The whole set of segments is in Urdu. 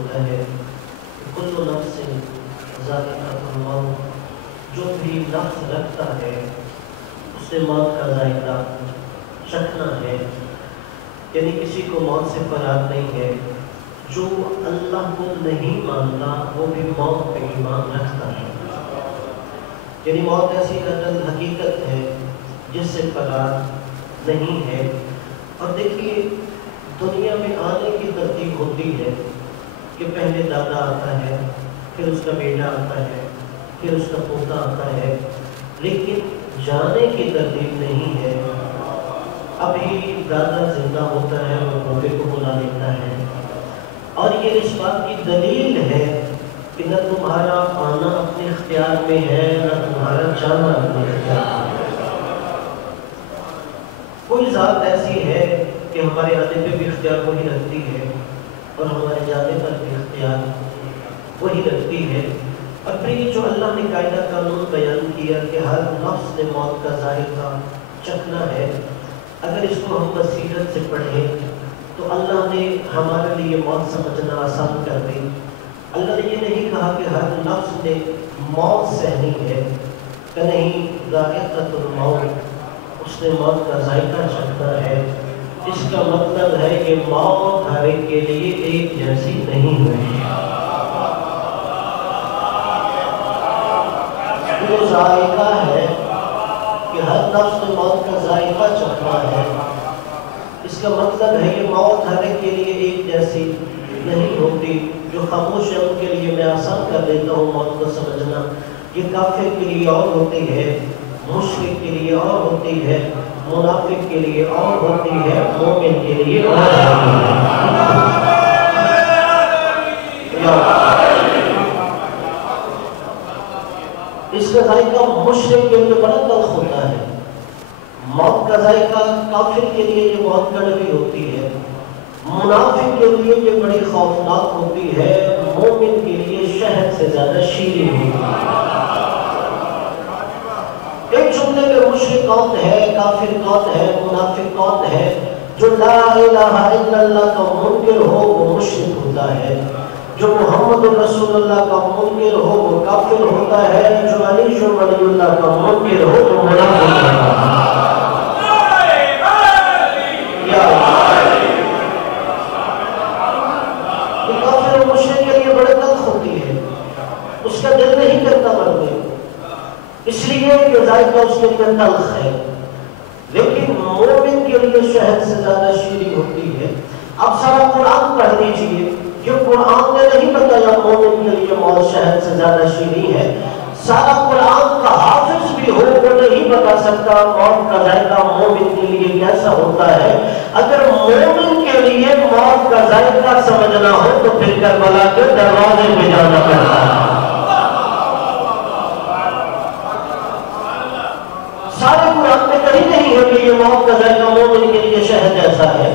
ہوتا ہے کل نفس ذائقۃ الموت، جو بھی نفس رکھتا ہے اسے موت کا ذائقہ چکھنا ہے، یعنی کسی کو موت سے فرار نہیں ہے۔ جو اللہ کو نہیں مانتا وہ بھی موت پہ ایمان رکھتا ہے، یعنی موت ایسی قتل حقیقت ہے جس سے فرار نہیں ہے۔ اور دیکھیے دنیا میں آنے کی ترتیب ہوتی ہے کہ پہلے دادا آتا ہے، پھر اس کا بیٹا آتا ہے، پھر اس کا پوتا آتا ہے، لیکن جانے کی ترتیب نہیں ہے۔ ابھی دادا زندہ ہوتا ہے اور پوتے کو بلا لیتا ہے، اور یہ اس بات کی دلیل ہے کہ نہ تمہارا آنا اپنے اختیار میں ہے، نہ تمہارا جانا اپنے اختیار میں ہے۔ کوئی ذات ایسی ہے کہ ہمارے آنے پہ بھی اختیار وہی رکھتی ہے اور ہمارے جانے پر بھی اختیار وہی رکھتی ہے۔ اور پھر یہ جو اللہ نے قاعدہ قانون بیان کیا کہ ہر نفس نے موت کا ذائقہ چکھنا ہے، اگر اس کو ہم بصیرت سے پڑھیں تو اللہ نے ہمارے لیے موت سمجھنا آسان کر دی۔ اللہ نے یہ نہیں کہا کہ ہر نفس نے موت سہنی ہے، کہ نہیں ذائقۃ الموت، اس نے موت کا ذائقہ چکھنا ہے۔ اس کا مطلب ہے کہ موت ہر ایک کے لیے ایک جیسی نہیں ہوئی۔ یہ ذائقہ ہے کہ ہر نفس نے موت کا ذائقہ چکھنا ہے، اس کا مطلب ہے کہ موت ہر ایک کے لیے ایک جیسی نہیں ہوتی۔ جو خاموش ہے ان کے لیے میں آسان کر دیتا ہوں موت کو سمجھنا۔ یہ کافر کے لیے اور ہوتی ہے، مشرک کے لیے اور ہوتی ہے، منافق کے لیے اور ہوتی ہے، مومن کے لیے اور ہوتی ہے۔ اس کا ذائقہ مشرک کے لیے بڑا تلخ ہوتا ہے، موت کا ذائقہ کافر کے لیے یہ بہت کڑوی ہوتی ہے، منافق کے لیے یہ بڑی خوفناک ہوتی ہے، مومن کے لیے شہد سے زیادہ شیریں ہوتی ہے۔ ایک جملے میں مشرک کون ہے، کافر کون ہے، منافق کون ہے؟ جو لا الہ الا اللہ کا منکر ہو وہ مشرک ہوتا ہے، جو محمد رسول اللہ کا منکر ہو وہ کافر ہوتا ہے، جو علی ولی اللہ کا منکر ہو وہ منافق ہوتا ہے۔ کافر و مشرک کے لیے بڑے تلخ ہوتی ہے، اس کا دل نہیں کرتا مرنے، اس لیے کہ ذائقہ اس کے لیے تلخ ہے، لیکن مومن کے لیے شہد سے زیادہ شیریں ہوتی ہے۔ اب سارا قرآن پڑھ دیجئے، یہ قرآن نے نہیں بتایا مومن کے لیے موت شہد سے زیادہ شیریں ہے۔ سارا قرآن کا حافظ بھی ہو وہ نہیں بتا سکتا موت کا ذائقہ مومن کے لیے کیسا ہوتا ہے۔ اگر مومن کے لیے موت کا ذائقہ سمجھنا ہو تو پھر کربلا کے دروازے پہ جانا پڑتا ہے۔ سارے قرآن میں کہیں نہیں ہے کہ یہ موت کا ذائقہ مومن کے لیے شہد جیسا ہے۔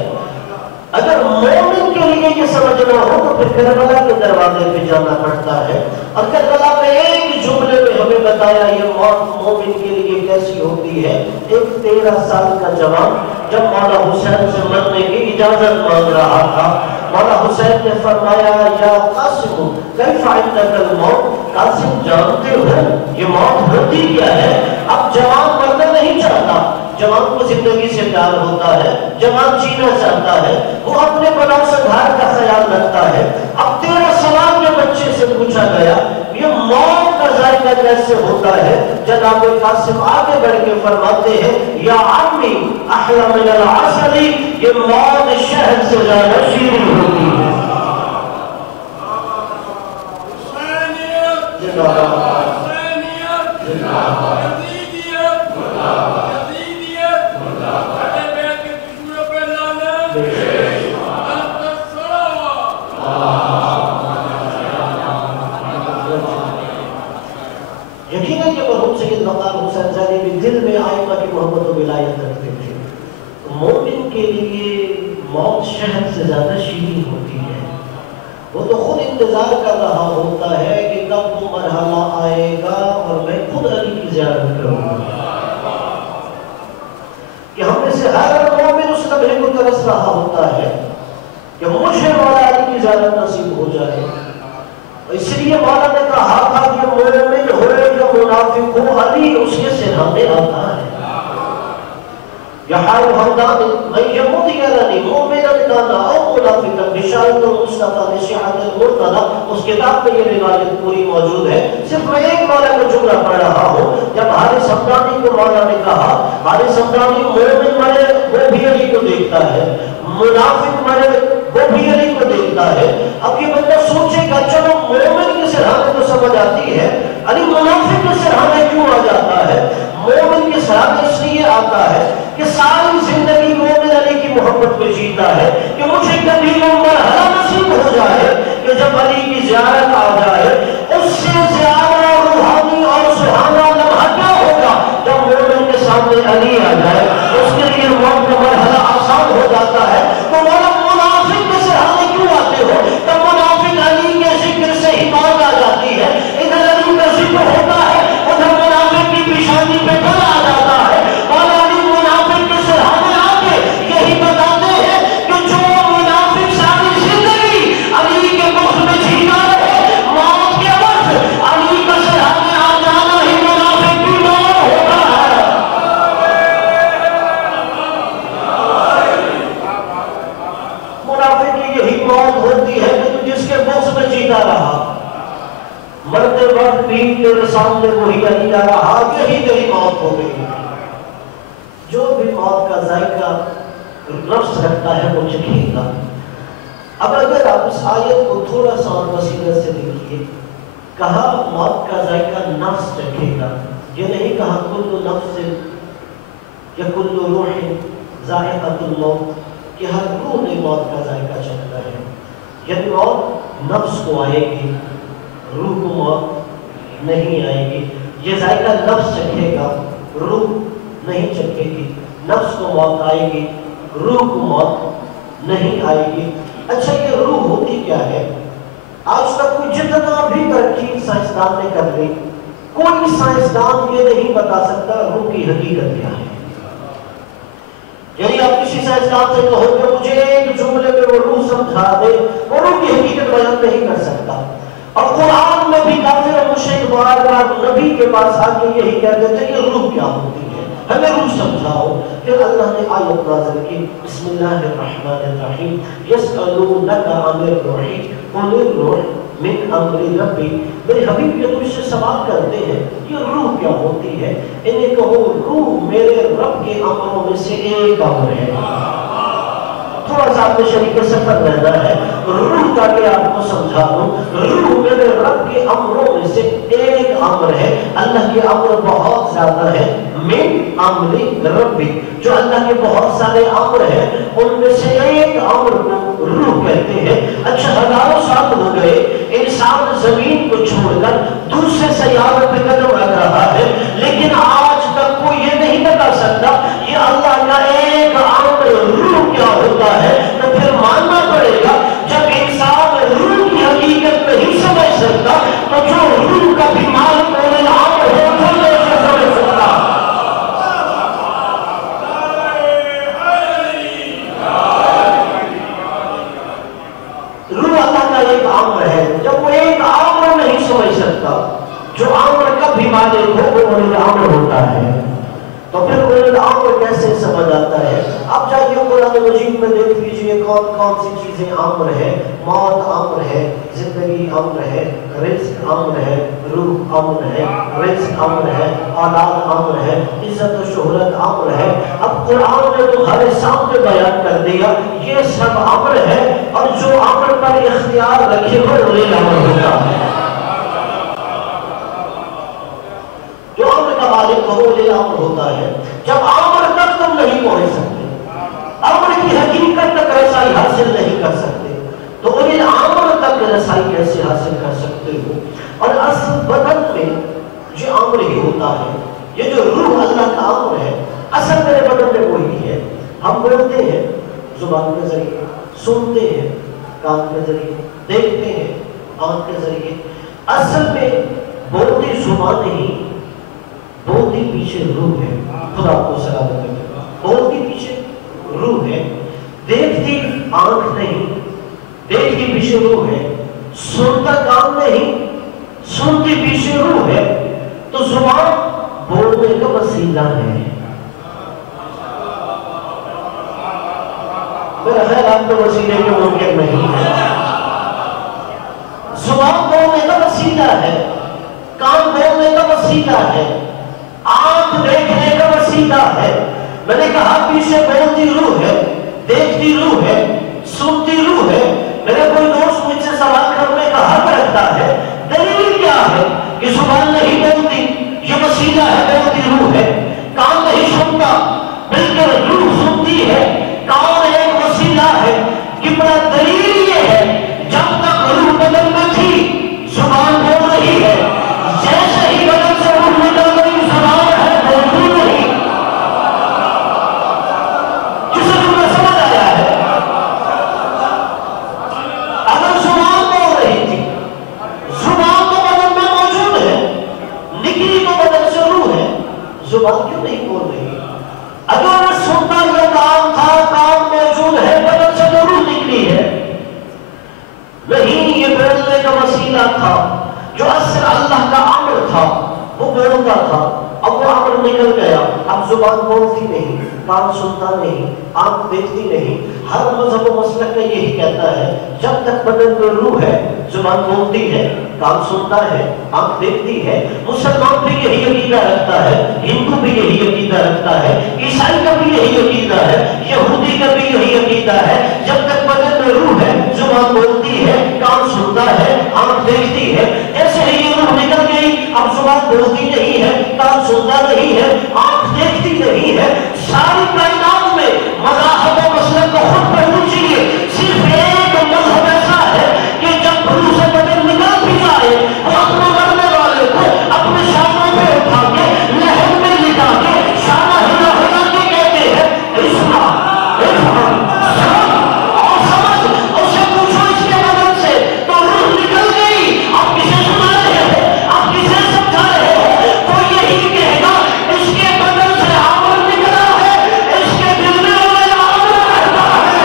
اگر مومن کے لیے یہ سمجھنا ہو تو پھر کربلا کے دروازے پہ جانا پڑتا ہے، اور کربلا میں ایک جملے میں ہمیں بتایا یہ موت مومن کے لیے کیسی ہوتی ہے۔ ایک 13 سال کا جوان جب مولا حسین سے مرنے کی اجازت مانگ رہا تھا، مولا حسین نے فرمایا یا قاسم کیف عندک الموت، قاسم جانتے ہو یہ موت ہوتی کیا ہے؟ اب جوان مرنا نہیں چاہتا، جوان کو زندگی سے پیار ہوتا ہے، جوان جینا چاہتا ہے، وہ اپنے بنا سنگھار کا خیال رکھتا ہے۔ اب 13 سوال جو بچے سے پوچھا گیا یہ موت کا ذائقہ کیسے ہوتا ہے، جناب قاسم آگے بڑھ کے فرماتے ہیں یا عمی احلی من العسل، یہ موت شہد سے زیادہ شیریں ہوتی ہے۔ یقیناً کہ مرحوم سید وقار حسین زینی بھی دل میں آئمہ کی محبت و ولایت رکھتے تھے۔ مومن کے لیے موت شہد سے زیادہ شیریں ہوتی ہے، وہ تو خود انتظار کر رہا ہوتا ہے کہ کب وہ مرحلہ آئے گا اور میں خود علی کی زیارت کروں گا، کہ ہم میں سے ہر مومن اس لمحے کو ترس رہا ہوتا ہے کہ مجھے مولا علی کی تجارت نصیب ہو جائے. اس لیے مولا نے کہا تھا کہ مومن ہو یا منافق ہو علی اس کے سرحدے آتا ہے. یحاول حمدان من یموت یرانی مومنا کانا او منافقا بشارت المصطفیٰ نصیحت المرتضی. اس کتاب میں یہ روایت پوری موجود ہے. صرف میں ایک مولا کا جملہ پڑھ رہا ہوں. جب حارث حمدانی کو مولا نے کہا حارث حمدانی مومن مرے وہ بھی علی کو دیکھتا ہے, منافق مرے وہ بھی علی کو دیکھتا ہے. اب یہ بندہ سوچے گا چلو مومن کے سرحدے تو سمجھ آتی ہے, علی منافق کے سرحدے کیوں آ جاتا ہے؟ مومن کے سرحدے اس لیے آتا ہے کہ ساری زندگی مومن علی کی محبت میں جیتا ہے کہ مجھے کبھی وہ مرحلہ نصیب ہو جائے کہ جب علی کی زیارت آ جائے اس سے زیادہ روحانی اور سہانا لمحہ کیا ہوگا جب مومن کے سامنے علی آ جائے. اس کے لیے موت کا مرحلہ آسان ہو جاتا ہے. تو منافق کے سرحدے کیوں آتے ہو؟ تب منافق علی کے ذکر سے ہی موت آ جاتی ہے. ادھر علی کا ذکر ہوتا ہے, ادھر منافق کی پیشانی پہ بل آ جاتا ہے. اور علی منافق کے سرحدے آ کے یہی بتاتے ہیں کہ جو منافق ساری زندگی علی کے مخ میں جیتا رہے, موت کے وقت علی کا سرحدے آ جانا ہی منافق کی موت ہوتا ہے. منافق کی یہی موت ہوتی ہے کہ تو جس کے مخ میں جیتا رہا, مرتے وقت بھی تیرے سامنے وہی علی آ رہا, یہی تیری موت ہو گئی. جو بھی موت کا ذائقہ نفس رکھتا ہے وہ چکھے گا. اب اگر آپ اس آیت کو تھوڑا سا اور بصیرت سے دیکھیے, کہا موت کا ذائقہ نفس چکھے گا, یہ نہیں کہا کل نفس یا کل روح ذائقۃ الموت کہ ہر روح نے موت کا ذائقہ چکھنا ہے. یعنی موت نفس کو آئے گی, روح کو موت نہیں آئے گی. یہ ذائقہ نفس چکھے گا, روح نہیں چکھے گی. نفس کو موت آئے گی, روح کو موت نہیں آئے گی. اچھا یہ روح ہوتی کیا ہے؟ آج تک کوئی جتنا بھی ترقی سائنسدان نے کر لی, کوئی سائنسدان یہ نہیں بتا سکتا روح کی حقیقت کیا ہے. یعنی آپ کسی سائنسدان سے کہو کہ مجھے ایک جملے میں وہ روح سمجھا دے, وہ روح کی حقیقت بیان نہیں کر سکتا. اور قرآن میں بھی کافر اور مشرک بار بار نبی کے پاس آ کے یہی کہتے تھے کہ روح کیا ہوتی ہے, ہمیں روح سمجھاؤ. پھر اللہ نے آیت نازل کی, بسم اللہ الرحمن الرحیم, یسألونک عن الروح قل الروح من امر ربی. میرے حبیب یہ تجھ سے سوال کرتے ہیں یہ روح کیا ہوتی ہے, انہیں کہو روح میرے رب کے امروں میں سے ایک امر ہے. تھوڑا سا آپ نے شریک سفر رہنا ہے, روح کا کہ آپ کو سمجھا دوں. روح میرے رب کے امروں میں سے ایک امر ہے. اللہ کے امر بہت زیادہ ہے, من امر ربی, جو اللہ کے بہت سارے امر ہیں ان میں سے ایک امر کو روح کہتے ہیں. اچھا ہزاروں سال ہو گئے انسان زمین کو چھوڑ کر دوسرے سیاروں پہ قدم رکھ رہا ہے, لیکن آج تک کوئی یہ نہیں بتا سکتا یہ اللہ کا ایک امر روح کیا ہوتا ہے. تو پھر ماننا پڑے گا جب انسان روح کی حقیقت نہیں سمجھ سکتا تو جو روح کا بھی مالک ہونے امر ہو تو نہیں سمجھ سکتا. روح اللہ کا ایک امر ہے. جب وہ ایک امر نہیں سمجھ سکتا, جو امر کا بھی مالک ہو وہ انہیں امر ہوتا ہے, تو پھر انہیں امر کیسے سمجھ آتا ہے؟ اب جائیے قرآن مجید میں دیکھ لیجئے کون کون سی چیزیں امر ہے. موت امر ہے, زندگی امر ہے, رزق امر ہے, روح امر ہے, رزق امر ہے, اولاد امر ہے, عزت و شہرت امر ہے. اب قرآن نے تمہارے سامنے بیان کر دیا یہ سب امر ہے, اور جو امر پر اختیار رکھے ہو انہیں امر ہوتا ہے. جو امر کا مالک ہو وہ امر ہوتا ہے. جب امر تک تم نہیں پہنچ سکتے, امر کی حقیقت تک رسائی حاصل نہیں کر سکتے, تو انہیں امر تک رسائی کیسے حاصل کر سکتے ہو؟ اور اصل بدن میں جو امر ہی ہوتا ہے, یہ جو روح اللہ کا امر ہے, اصل میرے بدن میں وہی ہے. ہم بولتے ہیں زبان کے ذریعے, سنتے ہیں کان کے ذریعے, دیکھتے ہیں آنکھ کے ذریعے. اصل میں بولتی زبان نہیں, بولتی پیچھے روح ہے. خدا کو سلامت رکھے. بولتی پیچھے روح ہے, دیکھتی آنکھ نہیں, دیکھتی پیچھے روح ہے، سنتا کام نہیں، سنتی پیچھے روح ہے، تو زبان بولنے کا وسیلہ ہے۔ میرا خیال آپ تو وسیلے کے ممکن نہیں ہے۔ زبان بولنے کا وسیلہ ہے، کان بولنے کا وسیلہ ہے، آنکھ دیکھنے کا وسیلہ ہے۔ میں نے کہا پیچھے بولتی روح ہے، دیکھتی روح ہے، سنتی روح ہے۔ میرے کوئی دوست مجھ سے سوال کرنے کا حق رکھتا ہے، دلیل کیا ہے کہ زبان نہیں بولتی؟ یہ وسیلہ ہے، بولتی روح ہے۔ کان نہیں سنتا، بلکہ روح سنتی ہے۔ کان ایک وسیلہ ہے، کتنا دلیل یہ ہے جب تک روح بدن میں تھی زبان بول رہی ہے، جیسے ہی بدن سے روح نکل گئی زبان ہے بولتی نہیں۔ کسی کو میں سمجھ آیا ہے؟ اگر زبان بول رہی تھی، زبان تو بدن میں موجود ہے، نکلی تو بدن سے روح ہے، زبان کیوں نہیں بول رہی؟ اگر سنتا یہ کام تھا، کام موجود ہے، بدن سے تو روح نکلی ہے۔ نہیں، یہ بولنے کا وسیلہ تھا، جو اصل اللہ کا امر تھا، وہ بولتا تھا۔ اب وہ امر نکل گیا، اب زبان بولتی نہیں، کان سنتا نہیں، آنکھ دیکھتی نہیں۔ ہر مذہب و مسلک کا یہی کہتا ہے جب تک بدن میں روح ہے زبان بولتی ہے، کان سنتا ہے، آنکھ دیکھتی ہے۔ مسلمان بھی یہی عقیدہ رکھتا ہے، ہندو بھی یہی عقیدہ رکھتا ہے، عیسائی کا بھی یہی عقیدہ ہے، یہودی کا بھی یہی عقیدہ ہے۔ جب تک بدن میں روح ہے زبان بولتی ہے، کان سنتا ہے، آنکھ دیکھتی ہے۔ جیسے ہی یہ روح نکل گئی اب زبان بولتی نہیں ہے، کان سنتا نہیں ہے، آنکھ دیکھتی نہیں ہے۔ ساری کائنات میں مذاہب و مسلک کو خود پڑھنا چاہیے، صرف ایک مذہب ایسا ہے کہ جب روح سے بدن نکل بھی جائے وہ اپنے مرنے والے کو اپنے شانوں پہ اٹھا کے لہر میں لٹا کے شانہ ہلا ہلا کے کہتے ہیں اسمع افہم سمجھ اور سمجھ۔ اس سے پوچھو اس کے بدن سے تو روح نکل گئی، آپ کسے سنا رہے ہو، آپ کسے سمجھا رہے ہو؟ تو یہی کہے گا اس کے بدن سے امر نکلا ہے، اس کے دل میں امر رہتا ہے۔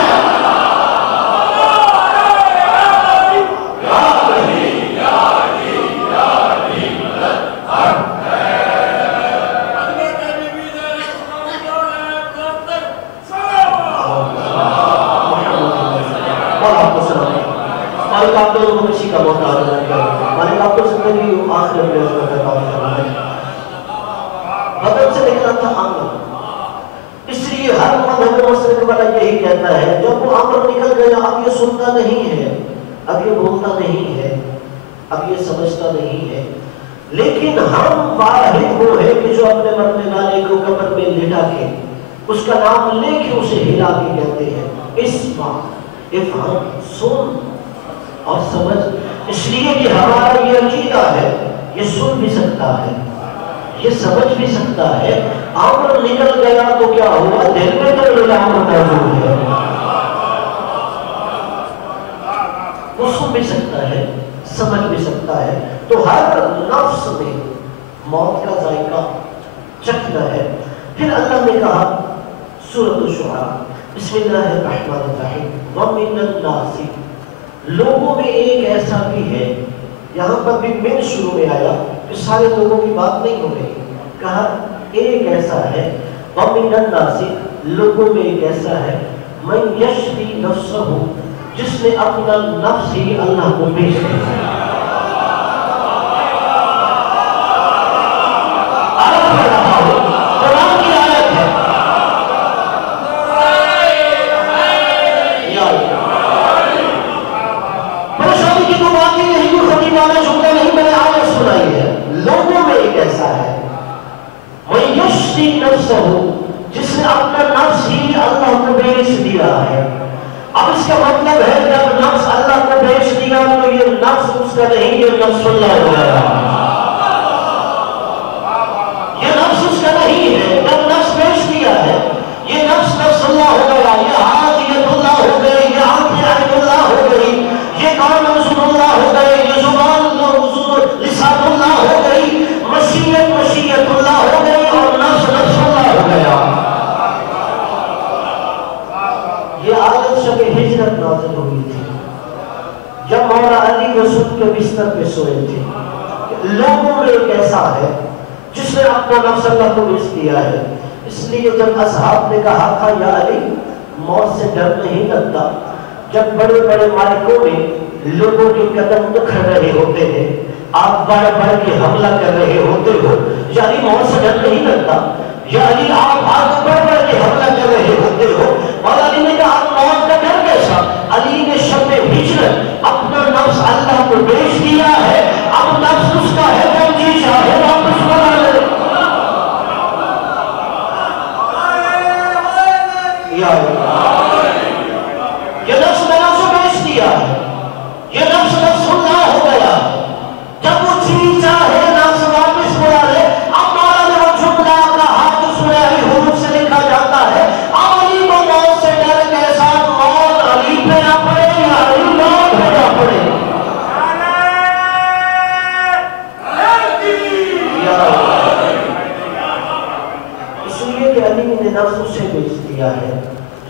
مالک آپ دونوں کو کسی کا موقع آدھا کریں، مالک آپ کو زندگی آخر میں اس کا پیغام کرنا ہے۔ بدن سے نکلا تھا امر، اس لیے ہر مذہب مسلک والا یہی کہتا ہے جب وہ امر نکل گیا اب یہ سنتا نہیں ہے، اب یہ بولتا نہیں ہے، اب یہ سمجھتا نہیں ہے۔ لیکن ہم واحد وہ ہے کہ جو اپنے مرنے والے کو قبر میں لٹا کے اس کا نام لے کے اسے ہلا کے کہتے ہیں اسمع افہم سن اور سمجھ۔ اس لیے کہ ہمارا یہ عقیدہ ہے، یہ سن بھی سکتا ہے، یہ سمجھ بھی سکتا ہے۔ امر نکل گیا تو کیا ہوا؟ دل میں تو امر موجود ہے، وہ سن بھی سکتا ہے، سمجھ بھی سکتا ہے۔ تو ہر نفس میں موت کا ذائقہ چکھنا ہے۔ پھر اللہ نے کہا سورۃ الشعراء بسم اللہ الرحمن الرحیم وَمِنَ النَّاسِ، لوگوں میں ایک ایسا بھی ہے، یہاں پر بھی من شروع میں آیا کہ سارے لوگوں کی بات نہیں ہو رہی، کہا ایک ایسا ہے وَمِنَ النَّاسِ، لوگوں میں ایک ایسا ہے مَن يَشْرِي نَفْسَهُ، جس نے اپنا نفس ہی اللہ کو بیچ دیا۔ لوگوں میں ایک ایسا ہے مَن يَشْرِي نَفْسَهُ، جس نے اپنا نفس ہی اللہ کو بیچ دیا ہے۔ اب اس کا مطلب ہے جب نفس اللہ کو بیچ دیا تو یہ نفس اس کا نہیں، یہ نفس اللہ ہو گیا، یہ نفس اس کا نہیں ہے۔ جب نفس بیچ دیا ہے یہ نفس نفس اللہ ہو گیا، یہ ہاتھ یہ اللہ ہو گئے، یہ آنکھ یہ اللہ ہو گئی، یہ کان رسول اللہ ہو گئے، یہ زبان لسان اللہ ہو گئی، مشیت اللہ ہو گئی اور نفس نفس اللہ ہو گیا۔ یہ آیت شب ہجرت نازل ہوئی تھی، علی رسول کے بستر پہ سوئے تھے. لوگوں میں ایک ایسا ہے جس نے اپنا نفس اللہ کو بیچ دیا ہے. اس لیے جب اصحاب نے کہا تھا یا علی موت سے ڈر نہیں لگتا، جب بڑے بڑے مالکوں میں لوگوں کے قدم اکھڑ رہے ہوتے ہیں، آپ بڑھ بڑھ کے حملہ کر رہے ہوتے ہو، یا علی موت سے ڈر نہیں لگتا، یا علی آپ آگے بڑھ بڑھ کے حملہ کر رہے ہوتے ہو. اور علی نے کہا موت کا ڈر کیسا؟ علی نے شب ہجرت اپنا نفس اللہ کو بیچ دیا ہے. اب نفس اس کا ہے جو جی چاہے واپس بنا لے. یہ نفس میں نفس بیچ دیا ہے. یہ نفس نفس اللہ ہو گیا. جب وہ جی چاہے نفس واپس بنا لے. اب مولا نے وہ جملہ کہا جو سورہ حروف سے لکھا جاتا ہے، علی کو موت سے ڈر کیسا؟ موت علی پہ نہ پڑے یا علی موت پہ نہ پڑے. اس لیے کہ علی نے نفس اسے بیچ دیا ہے.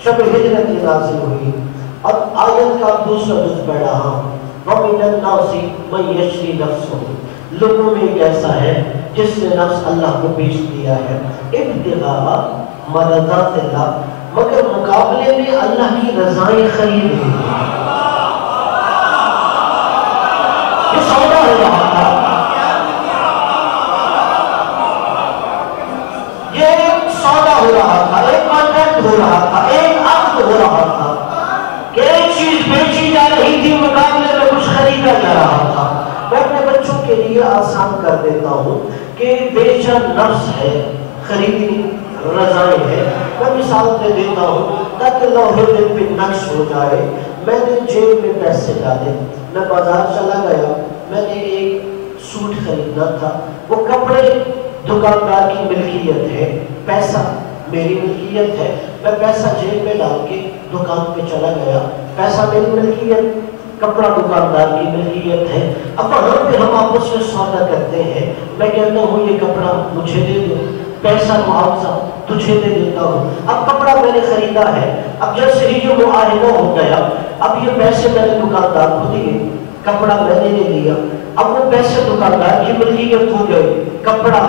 شب ہجرت کی نازل ہوئی. اب آیت کا دوسرا جز پڑھ رہا ہوں. وَمِنَ النَّاسِ مَن يَشْرِي نَفْسَهُ. لوگوں میں ایک ایسا ہے جس نے نفس اللہ کو بیچ دیا ہے. ابتغاء مرضات اللہ، مگر مقابلے میں اللہ کی رضائیں خرید لی. یہ سودا ہو رہا تھا، یہ ایک سودا ہو رہا تھا، ایک کانٹریکٹ ہو رہا تھا، ایک عقد ہو رہا تھا کہ ایک چیز بیچی جا رہی تھی، مقابلے میں کچھ خریدا جا رہا تھا. میں اپنے بچوں کے لیے آسان کر دیتا ہوں کہ بیچا نفس ہے، خریدی رضائیں ہے. میں مثال دے دیتا ہوں تاکہ لوہے دل پہ نقش ہو جائے. میں نے جیب میں پیسے ڈالے، میں بازار چلا گیا، میں نے ایک سوٹ خریدنا تھا. وہ کپڑے دکاندار کی ملکیت ہے، پیسہ میری ملکیت ہے. میں پیسہ جیب میں ڈال کے دکان پہ چلا گیا، پیسہ میری ملکیت، کپڑا دکاندار کی ملکیت ہے. اب وہاں پہ ہم آپس میں سودا کرتے ہیں. میں کہتا ہوں یہ کپڑا مجھے دے دو، پیسہ معاوضہ تجھے دے دیتا ہوں. اب کپڑا میں نے خریدا ہے. اب جیسے ہی یہ معاہدہ ہو گیا، اب یہ پیسے میں نے دکاندار کو دیے، کپڑا میں نے لے لیا. اب وہ پیسے دکاندار کی ملکیت ہو گئے، کپڑا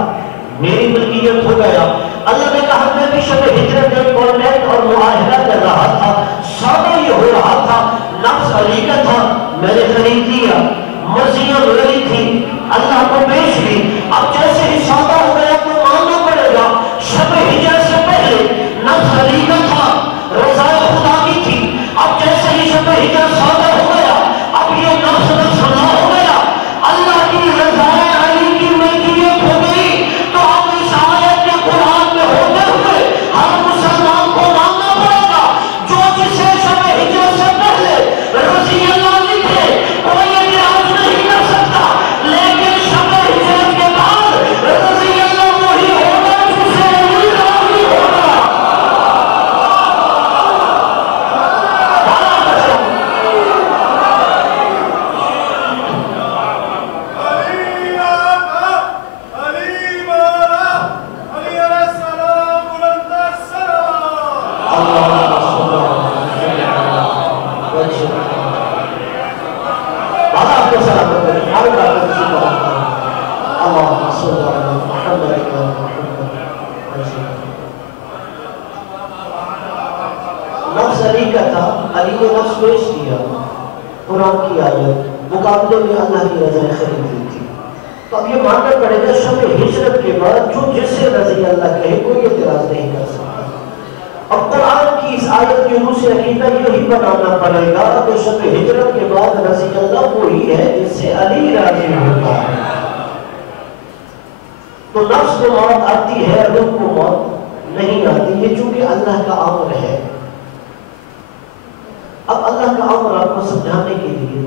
میری ملکیت ہو گیا. اللہ نے کہا میں بھی شب ہجرت میں کانٹریکٹ اور معاہدہ کر رہا تھا، سودا یہ ہو رہا تھا. نفس علی کا تھا، میں نے خرید لیا، مرضیاں میری تھی، اللہ کو بیچ لی. اب جیسے ہی سودا ہو گیا تو ماننا پڑے گا شب ہجرت سے پہلے نفس علی کا تھا، رضا خدا کی تھی. اب جیسے ہی شب ہجرت سودا ہو گیا، اب یہ نفس نفس اللہ ہو گیا، اللہ کی رضا علی کی ملکیت ہو گئی. تو اب اس آیت کے قرآن میں ہوتے ہوئے ہر مسلمان کو ماننا پڑے گا جو جسے شب ہجرت سے پہلے رضی اللہ لکھے کوئی اعتراض نہیں کر سکتا، لیکن شب ہجرت کے بعد رضی اللہ وہی ہوگا جسے علی راضی ہوگا. نفس علی کا تھا، علی نے نفس بیچ دیا. قرآن کی آیت مقابلے میں اللہ کی رضا خرید لی تھی. تو اب یہ ماننا پڑے گا شب ہجرت کے بعد جو جسے رضی اللہ کہے کوئی اعتراض نہیں کر سکتا. اب قرآن کی اس آیت کی روح سے عقیدہ یہی بنانا پڑے گا کہ شب ہجرت کے بعد رضی اللہ وہی ہے جس سے علی راضی ہوتا ہے. تو نفس کو موت آتی ہے، روح کو موت نہیں آتی. یہ چونکہ اللہ کا امر ہے. اب اللہ کا امر آپ کو سمجھانے کے لیے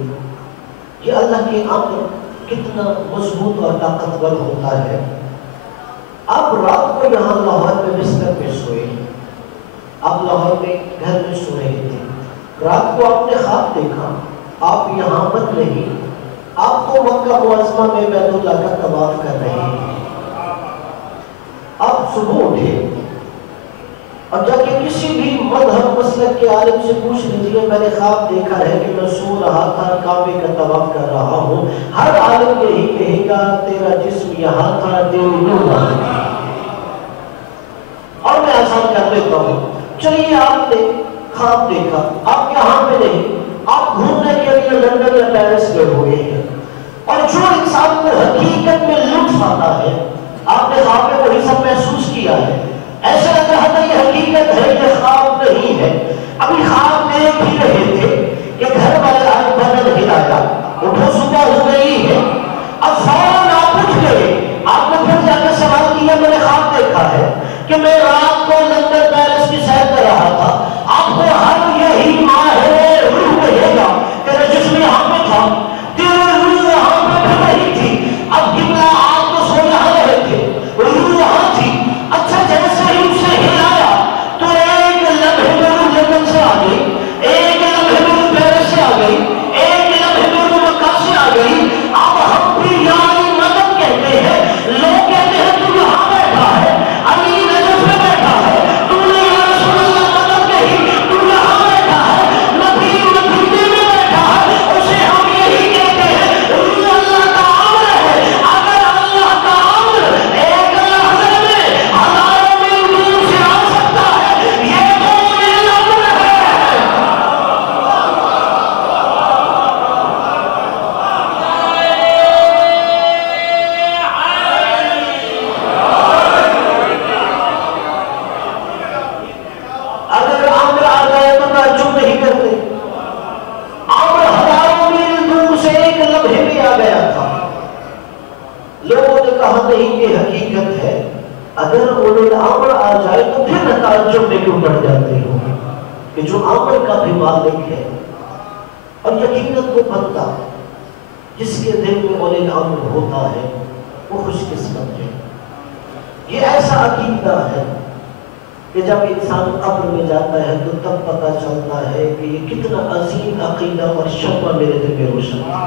کہ اللہ کے امر کتنا مضبوط اور طاقتور ہوتا ہے. آپ رات کو یہاں لاہور میں بستر پہ سوئے، آپ لاہور میں گھر میں سو رہے تھے. رات کو آپ نے خواب دیکھا، آپ یہاں مت نہیں، آپ کو مکہ معظمہ میں بیت اللہ کا طواف کر رہے ہیں. آپ صبح اٹھے اور جا کے کسی بھی مذہب مسلک کے عالم سے پوچھ لیجیے، میں نے خواب دیکھا ہے کہ میں سو رہا تھا، کعبے کا طواف کر رہا ہوں، ہر عالم یہی کہے گا تیرا جسم یہاں تھا، تیری روح وہاں تھی۔ اور میں آسان کر دیتا ہوں، چلیے آپ نے خواب دیکھا، آپ یہاں پہ نہیں، آپ گھومنے کے لیے لندن یا پیرس گئے ہوئے ہیں، اور جو انسان کو حقیقت میں لطف آتا ہے، آپ نے خواب میں وہی سب محسوس کیا ہے، ایسا لگ رہا تھا یہ حقیقت ہے، یہ خواب نہیں ہے۔ ابھی خواب دیکھ ہی رہے تھے کہ گھر والے آج بدن ہلایا، اٹھو صبح ہو گئی ہے، اب فوراً آپ اٹھ گئے، آپ نے پھر جا کے سوال کیا میں نے خواب دیکھا ہے کہ میں رات کو لندن پیرس کی سیر کر رہا تھا، آپ کو ہر یہی ماہر روح کہے گا تیرا جسم یہاں پہ تھا، تیرے روح یہاں پہ بھی نہیں تھی، اب قبلہ آپ تو سو یہاں رہے تھے، روح وہاں تھی۔ اچھا جیسے ہی اسے ہلایا تو ایک لمحے میں روح لندن سے آ گئی، ایک لمحے میں روح پیرس سے آ گئی، ایک لمحے میں روح مکہ سے آ گئی۔ اب ہم بھی یعنی مدد کہتے ہیں، لوگ کہتے ہیں تو یہاں بیٹھا ہے، علی نجف میں بیٹھا ہے، تو نے یا رسول اللہ مدد کہی، تو یہاں بیٹھا ہے، نبی نتیجے میں بیٹھا ہے، اسے ہم یہی کہتے ہیں روح اللہ کا امر ہے۔ اگر اللہ کا امر ایک لحظے میں ہزاروں میل دور سے آ سکتا ہے، یہ کون امر ہے؟ اگر امر آ جائے تو تعجب نہیں کرتے، امر ہزاروں میل دور سے ایک لمحے میں آ گیا تھا۔ لوگوں نے کہا نہیں یہ حقیقت ہے، اگر انہیں امر آ جائے تو پھر تعجب میں کیوں پڑ جاتے ہو کہ جو امر کا بھی مالک ہے۔ اور یقیناً وہ بندہ جس کے دل میں اولی امر ہوتا ہے وہ خوش قسمت ہے۔ یہ ایسا عقیدہ ہے کہ جب انسان قبر میں جاتا ہے تو تب پتہ چلتا ہے کہ یہ کتنا عظیم عقیدہ اور شمع میرے دل میں روشن ہے۔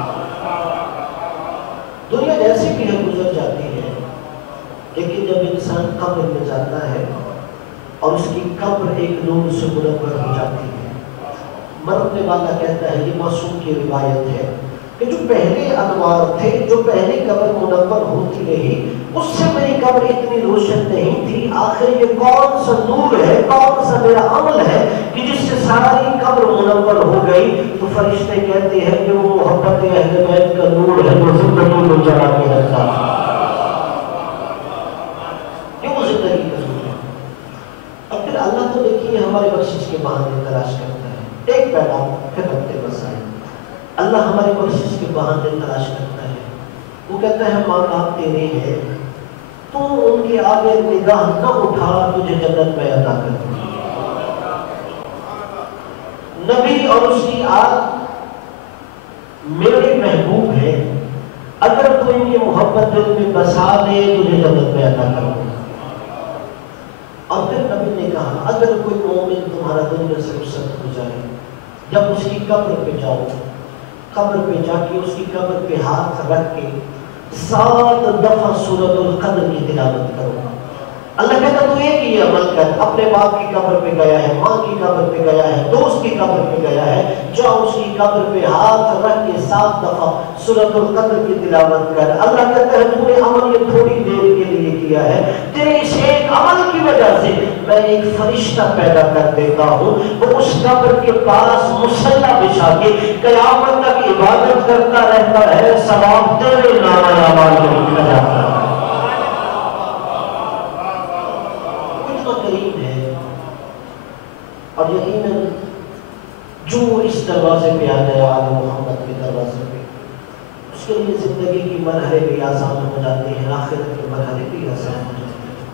دنیا جیسی بھی ہے گزر جاتی ہے، لیکن جب انسان قبر میں جاتا ہے اور اس کی قبر ایک نور سے منور ہو جاتی ہے، مرنے والا کہتا ہے، یہ معصوم کی روایت ہے کہ جو پہلے انوار تھے، جو پہلی قبر منور ہوتی رہی، اس سے میری قبر اتنی روشن نہیں تھی، آخر یہ کون سا نور ہے، کون سا میرا عمل ہے کہ جس سے ساری قبر منور ہو گئی؟ تو فرشتے کہتے ہیں کہ وہ محبت اہل بیت کا نور ہے جو زندگی کو جلا کے رکھتا ہے، یہ وہ زندگی کا نور ہے۔ اور پھر اللہ تو دیکھیے ہمارے بخشش کے بہانے تلاش کرتا ہے، ایک پیغام پھر رکھتے مسائل، اللہ ہماری بخشش کے بہانے تلاش کرتا ہے۔ وہ کہتا ہے ماں باپ تیرے ہیں، تو ان کے آگے نگاہ نہ اٹھا، تجھے جنت میں عطا کر دوں۔ نبی اور اس کی آل میرے محبوب ہے، اگر تو ان کی محبت دل میں بسا دے تجھے جنت میں عطا کر دوں۔ اور پھر نبی نے کہا اگر کوئی مومن تمہارا دل میں سے رخصت ہو جائے، جب اس کی قبر پہ جاؤ، قبر پہ جا کے اس کی قبر پہ ہاتھ رکھ کے 7 دفعہ سورۃ القدر کی تلاوت کرو۔ اللہ کہتا تو ایک ہی عمل کر، اپنے باپ کی قبر پہ گیا ہے، ماں کی قبر پہ گیا ہے، دوست کی قبر پہ گیا ہے، جاؤ اس کی قبر پہ ہاتھ رکھ کے 7 دفعہ سورۃ القدر کی تلاوت کر۔ اللہ کہتا ہے تو نے عمل یہ تھوڑی دیر کے لیے کیا ہے، تیرے اس ایک عمل کی وجہ سے میں ایک فرشتہ پیدا کر دیتا ہوں، وہ اس قبر کے پاس مصلی بچھا کے قیامت تک عبادت کرتا رہتا ہے، ثواب تیرے نامہ اعمال میں لکھا جاتا ہے۔ قریب ہے، اور یقیناً جو اس دروازے پہ آ گیا آل محمد کے دروازے پہ، اس کے لیے زندگی کی مرحلے بھی آسان ہو جاتے ہیں، آخرت کے مرحلے بھی آسان ہو جاتے ہیں۔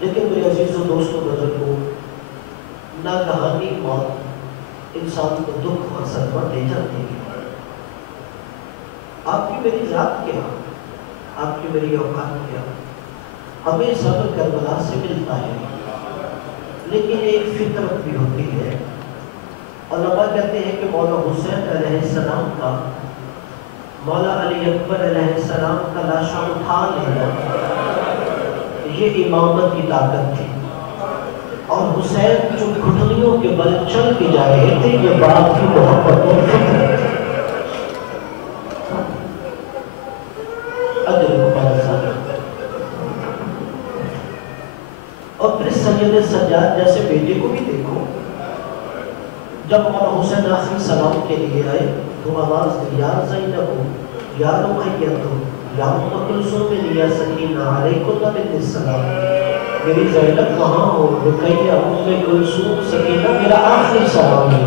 لیکن میرے عزیزوں دوستوں بزرگوں، ناگہانی موت انسان کو دکھ اور صدمہ دے جاتی ہے۔ آپ کی میری ذات کیا، آپ کی میری اوقات کیا، ہمیں صبر کربلا سے ملتا ہے، لیکن ایک فطرت بھی ہوتی ہے۔ علماء کہتے ہیں کہ مولا حسین علیہ السلام کا مولا علی اکبر علیہ السلام کا لاشا اٹھا لینا یہ امامت کی طاقت تھی، اور حسین جو گھٹنیوں کے بل چل کے جا رہے تھے، یہ باپ کی محبت اور فطرت ہے۔ اور پھر سید سجاد جیسے بیٹے کو بھی دیکھو، جب مولانا حسین آخری سلام کے لیے آئے تو آواز دی، یا زینب یا رقیہ یا ام کلثوم یا سکینہ علیکم السلام، میری زینب وہاں ہو، رقیہ ام کلثوم سکینہ، میرا آخری سلام ہے۔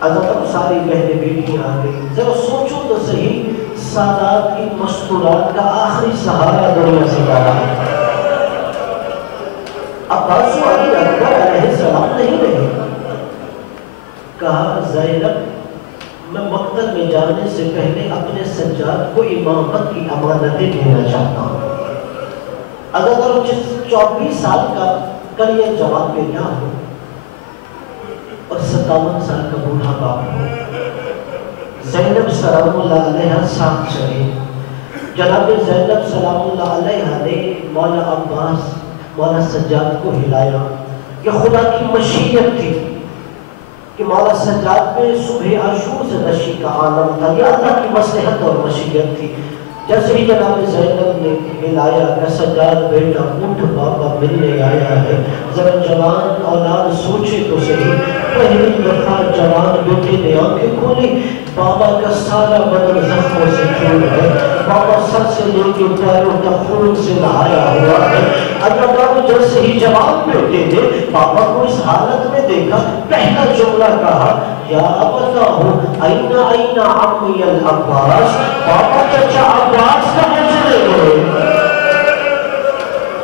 اب ساری بہنیں بیٹیاں آ گئی، ذرا سوچو تو صحیح، سادات کی مستورات کا آخری سہارا دنیا سے ڈالا ہے۔ عباس و علی اکبر علیہ السلام نہیں رہے، کہا زینب میں مقتل میں جانے سے پہلے اپنے سجاد کو امامت کی امانتیں دینا چاہتا ہوں۔ اگر 24 سال کا کل یہ جوان بیٹا ہو اور 57 سال کا بوڑھا باپ ہو، زینب سلام اللہ علیہ ساتھ چلے۔ جناب زینب سلام اللہ علیہ نے مولا عباس مولا سجاد کو ہلایا۔ یہ خدا کی مشیت تھی کہ مولا سجاد میں صبح عاشور سے نشی کا عالم تھا، یہ اللہ کی مصلحت اور مشیت تھی۔ جیسے ہی جناب زینب نے ہلایا کہ سجاد بیٹا اٹھ، بابا ملنے آیا ہے۔ ذرا جوان اولاد سوچے تو صحیح، پہلی دفعہ جوان بیٹے نے آنکھیں کھولی، بابا کا سارا بدن زخموں سے چور ہے، بابا سر سے لے کے پیروں تک خون سے نہایا ہوا ہے۔ اللہ تعالیٰ جیسے ہی جوان بیٹے نے بابا کو اس حالت میں دیکھا، پہلا جملہ کہا، یا ابتاہ این این عمی العباس، بابا چچا عباس کہاں چلے گئے؟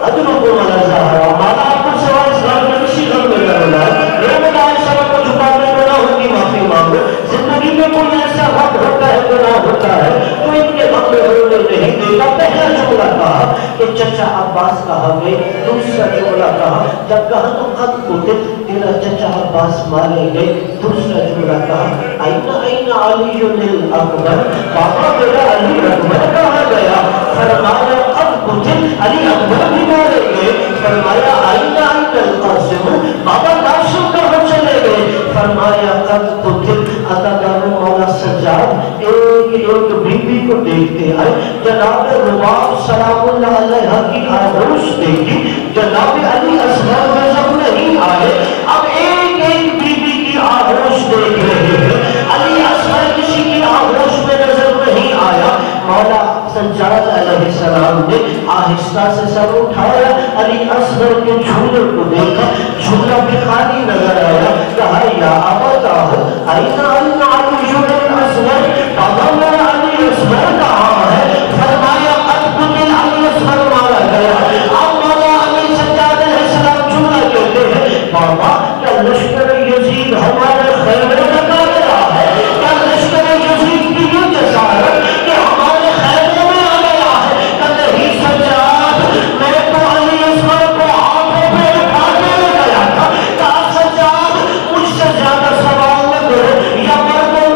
ادرکم علی زہرا، مالا آپ کو سوا اسلام میں کسی غم میں کرنا ہے، یہ بتائے سب کو جھکانے میں نہ ہوگی معافی مانگو۔ زندگی میں کوئی ایسا وقت ہوتا ہے، گناہ ہوتا ہے تو ان کے غم میں ہونے نہیں دیتا۔ پہلا جملہ کہا کہ چچا عباس کہا گئے، دوسرا جملہ کہا جب کہا تو قد قتل، تیرا چچا عباس مارے گئے۔ دوسرا جملہ کہا این این علی الاکبر، بابا میرا علی اکبر کہا گیا؟ فرمایا قد قتل، علی اکبر بھی مارے گئے۔ فرمایا این این القاسم، بابا قاسم کہاں چلے گئے؟ فرمایا قد قتل۔ اداکار مولا سجاد ایک بی بی کو دیکھتے آئے، جناب رباب سلام اللہ علیہ کی آغوش دیکھی، جناب علی اصغر نظر نہیں آئے، اب ایک بی بی کی آغوش دیکھ رہے ہیں، علی اصغر کسی کی آغوش میں نظر نہیں آیا۔ مولا سجاد علیہ السلام نے آہستہ سے سر اٹھایا، علی اصغر کے جھولے کو دیکھا، جھولا بھی خالی نظر آیا، کہا یا ابتاہ این این علی الاصغر، بابا میرا علی اصغر کہاں ہے؟ فرمایا قد قتل، علی اصغر مارا گیا۔ اب مولا علی سجاد علیہ السلام جملہ کہتے ہیں، بابا کیا لشکر یزید ہمارے خیمے میں کر رہا ہے؟ کیا لشکر یزید کی یہ جسارت کہ ہمارے خیمے میں آ گیا ہے؟ کہ نہیں سجاد، میں تو علی اصغر کو آنکھوں پہ اٹھا کے لے گیا تھا۔ کہا سجاد مجھ سے زیادہ سوال نہ کرو، یا مردوں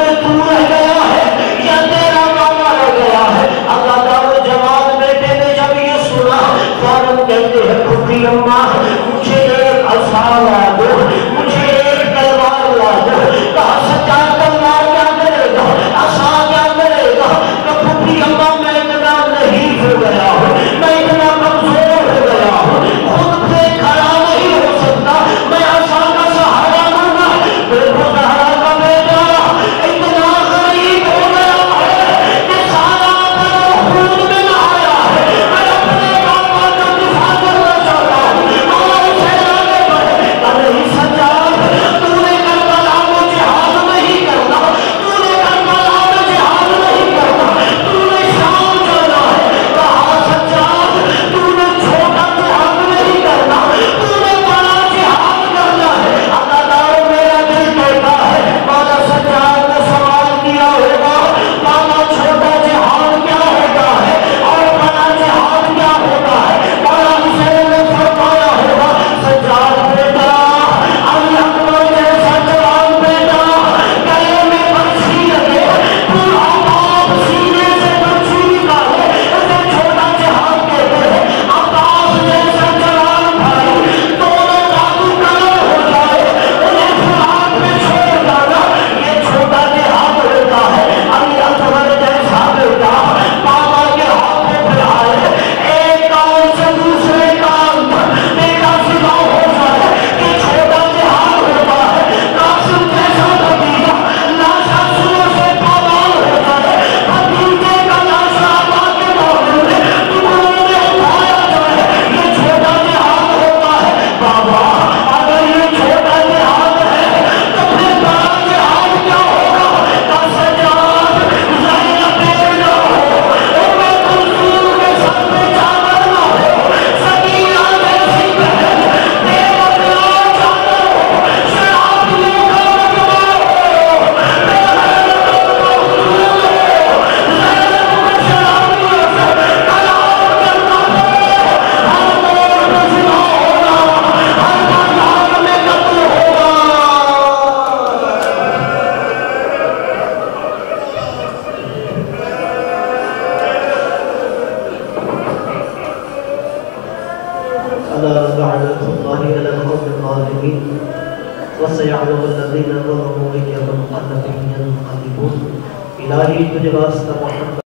الظالمين وسيعلم الذين ظلموا أي منقلب ينقلبون. الہی تجھے واسطہ محمد